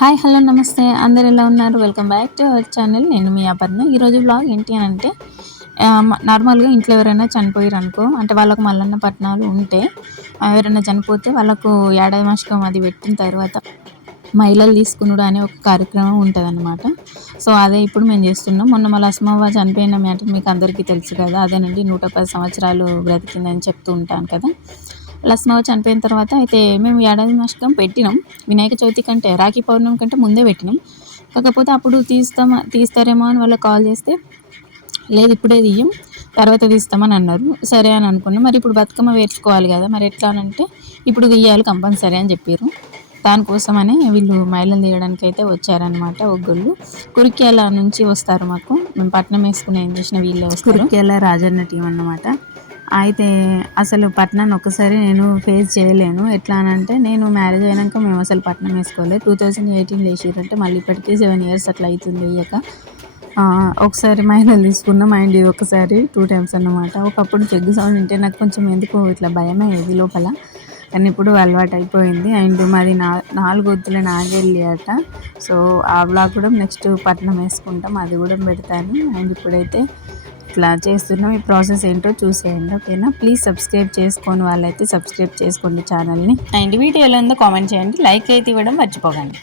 Hi hello నమస్తే అందరు ఎలా ఉన్నారు? Welcome back to our channel. నేను మీ అపర్ణ. ఈరోజు వ్లాగ్ ఏంటి అని అంటే నార్మల్గా ఇంట్లో ఎవరైనా చనిపోయారనుకో, అంటే వాళ్ళకు మల్లన్న పట్నాలు ఉంటే ఎవరైనా చనిపోతే వాళ్ళకు ఏడాది మాసికం అది పెట్టిన తర్వాత మహిళలు తీసుకునుడు అనే ఒక కార్యక్రమం ఉంటుందన్నమాట. సో అదే ఇప్పుడు మేము చేస్తున్నాం. మొన్న మా లస్మవ్వ చనిపోయిన మ్యాటర్ మీకు అందరికీ తెలుసు కదా. అదేనండి 110 సంవత్సరాలు బ్రతికిందని చెప్తూ ఉంటాను కదా. లస్మవ్వ చనిపోయిన తర్వాత అయితే మేము ఏడాది మాసికం పెట్టినాం. వినాయక చవితి కంటే రాఖీ పౌర్ణమి కంటే ముందే పెట్టినాం. కాకపోతే అప్పుడు తీస్తారేమో అని వాళ్ళకి కాల్ చేస్తే లేదు ఇప్పుడే తీయం, తర్వాత తీస్తామని అన్నారు. సరే అని అనుకున్నాం. మరి ఇప్పుడు బతుకమ్మ వేర్చుకోవాలి కదా, మరి ఎట్లా అని అంటే ఇప్పుడు తీయాలి కంపల్సరీ అని చెప్పారు. దానికోసమని వీళ్ళు మహిళలు తీయడానికి అయితే వచ్చారనమాట. ఒగ్గోళ్ళు కురిక్యాల నుంచి వస్తారు. మేము పట్నం వేసుకుని ఏం చేసిన వీళ్ళే వస్తారు. కురిక్యాల రాజన్న టీం అన్నమాట. అయితే అసలు పట్నాన్ని ఒక్కసారి నేను ఫేస్ చేయలేను. ఎట్లా అని అంటే నేను మ్యారేజ్ అయినాక మేము అసలు పట్నం వేసుకోలేదు. 2018 వేసిరంటే మళ్ళీ ఇప్పటికీ 7 years అట్లా అవుతుంది వేయక. ఒకసారి మహిళలు తీసుకున్నాం అండ్ ఒకసారి 2 times అన్నమాట. ఒకప్పుడు పెగ్గు సౌండ్ వింటే నాకు కొంచెం ఎందుకో ఇట్లా భయమయ్యేది లోపల, కానీ ఇప్పుడు అలవాటు అయిపోయింది. అండ్ మాది 4 వద్దుల నాగెళ్ళి అట. సో ఆ వ్లాగ్ కూడా నెక్స్ట్ పట్నం వేసుకుంటాం, అది కూడా పెడతాను. అండ్ ఇప్పుడైతే ఇట్లా చేస్తున్నాం. ఈ ప్రాసెస్ ఏంటో చూసేయండి, ఓకేనా? ప్లీజ్ సబ్స్క్రైబ్ చేసుకోని వాళ్ళైతే సబ్స్క్రైబ్ చేసుకోండి ఛానల్ని. అండ్ వీడియో ఎలా ఉందో కామెంట్ చేయండి, లైక్ అయితే ఇవ్వడం మర్చిపోకండి.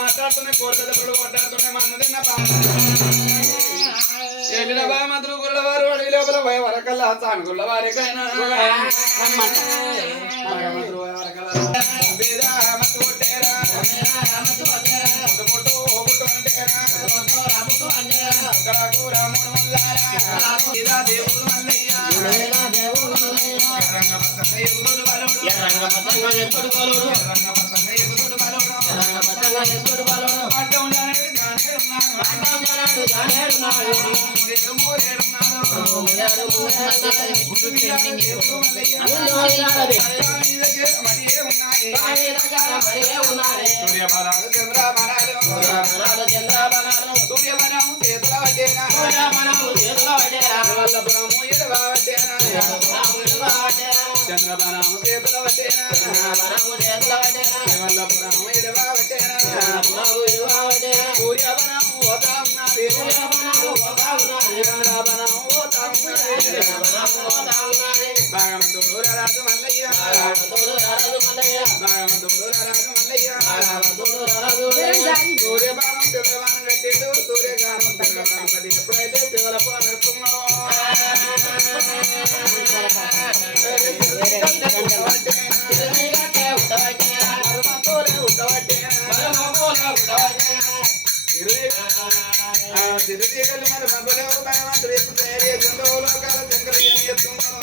మాట్లాడుతున్నాయి కోరికలు కొట్టాడుతున్నాయి మా అన్నదిన్న వెళ్ళిన మంత్రులు గుళ్ళవారు అడవి లోపల వరకల్లా చానుగుళ్ళ వారికైనా దేవుడు చంద్రబనము చేతుల వడ్డేనా సూర్యబనము పోతా ఉన్నది చంద్రబనము పోతా ఉన్నది భాగవంతుడు రాజు మల్లయ్య భాగవంతుడు రాజు మల్లయ్య సూర్యబాణం చంద్రబాణం కట్టిండు సూర్యగానం చంద్రబాణం కట్టి ఎప్పుడైతే శివలపు నడుస్తున్నావు తిరుగలు మరి మబ్బులో భగవంతుడు ఎప్పుడు తయారు చేసిందో లోకాల శంకరు ఏం చేస్తున్నాను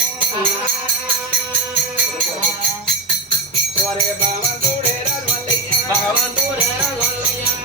భగవంతుడే రాజు మల్లయ్య భగవంతుడే రాజు మల్లయ్య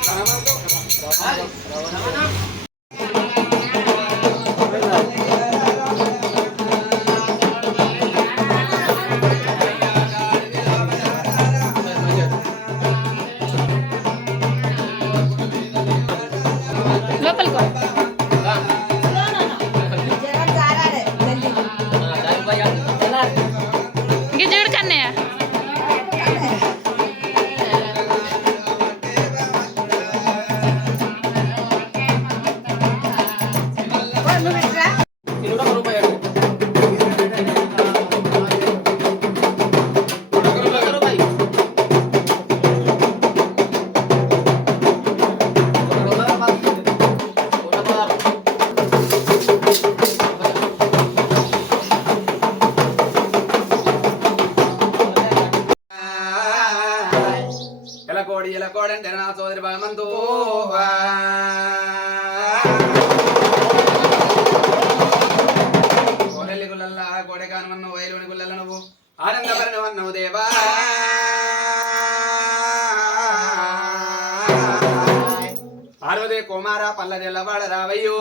ఇలా కోడంటే నా సోదరి భగవంతు కోడెల్లి గుళ్ళల్లా కోడె కానుమన్నావు వైరుని గుళ్ళల్లో నువ్వు ఆనందపరినవన్నావు దేవా పార్వదే కుమార పల్లదెల్లవాడ రావయ్యో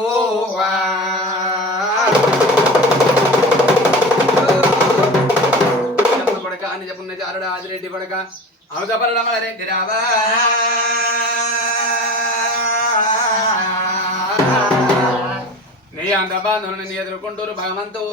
కొడక అని చెప్పున్న చారుడు ఆదిరెడ్డి కొడక అవతపరమరెడ్డి రావా నీ అంత బాధను నీ ఎదుర్కొంటూరు భగవంతు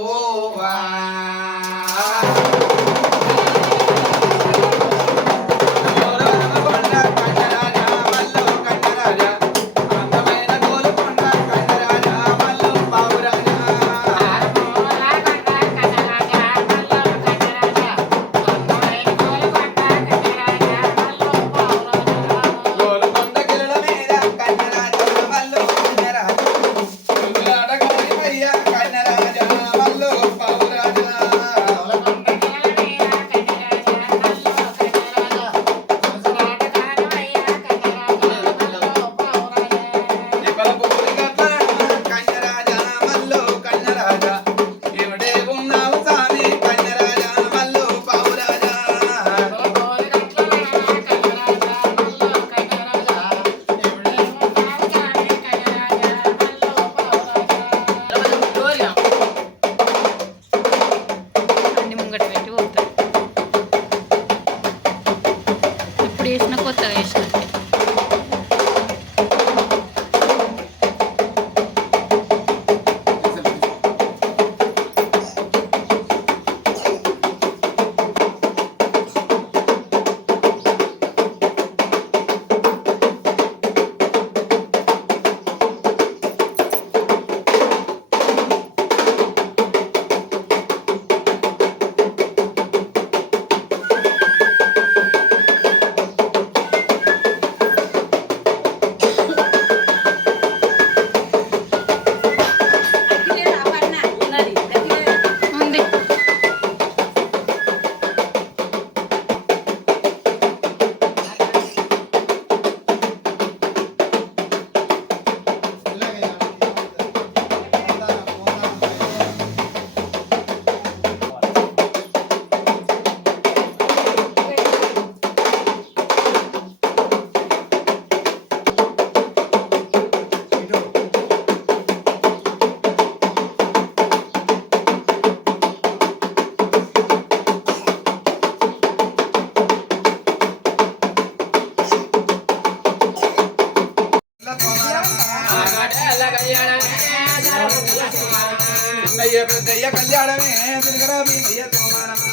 కళ్యాణమే తిరుగరా భీమయ్య సోమారమా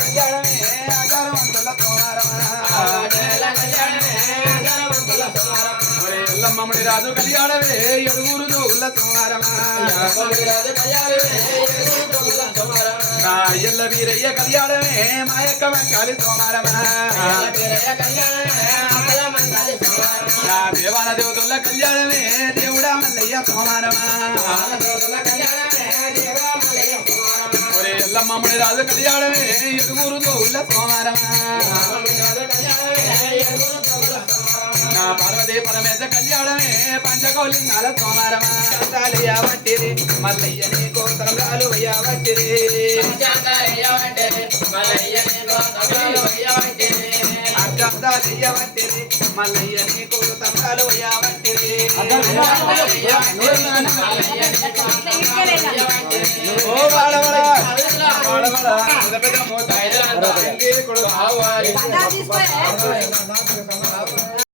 కళ్యాణమే ఆచారవంతుల సోమారమా ఎల్లమ్మడి రాజు కళ్యాణమే ఎడుగురు జోగుల సోమారమా నా ఎల్ల వీరయ్య కళ్యాణమే మా యొక్క మంకాలి సోమారమా నా దేవాన దేవతల కళ్యాణమే దేవుడా మల్లయ్య సోమారమా ఒరే ఎల్లమ్మడి రాజు కళ్యాణమే ఎడుగురు జోగుల సోమారమా నా పార్వతీ పరమేశ కళ్యాణమే పంచకౌలింగాల సోమారమా వంటిది మల్లయ్య నీ కోతరాలు వంటిది అర్ధంతాలయ్య వంటిది మల్లయ్య నీ కోతరాలు వంటిది ఓ వాడవడ వాడవడ పెద్ద మోత కొడు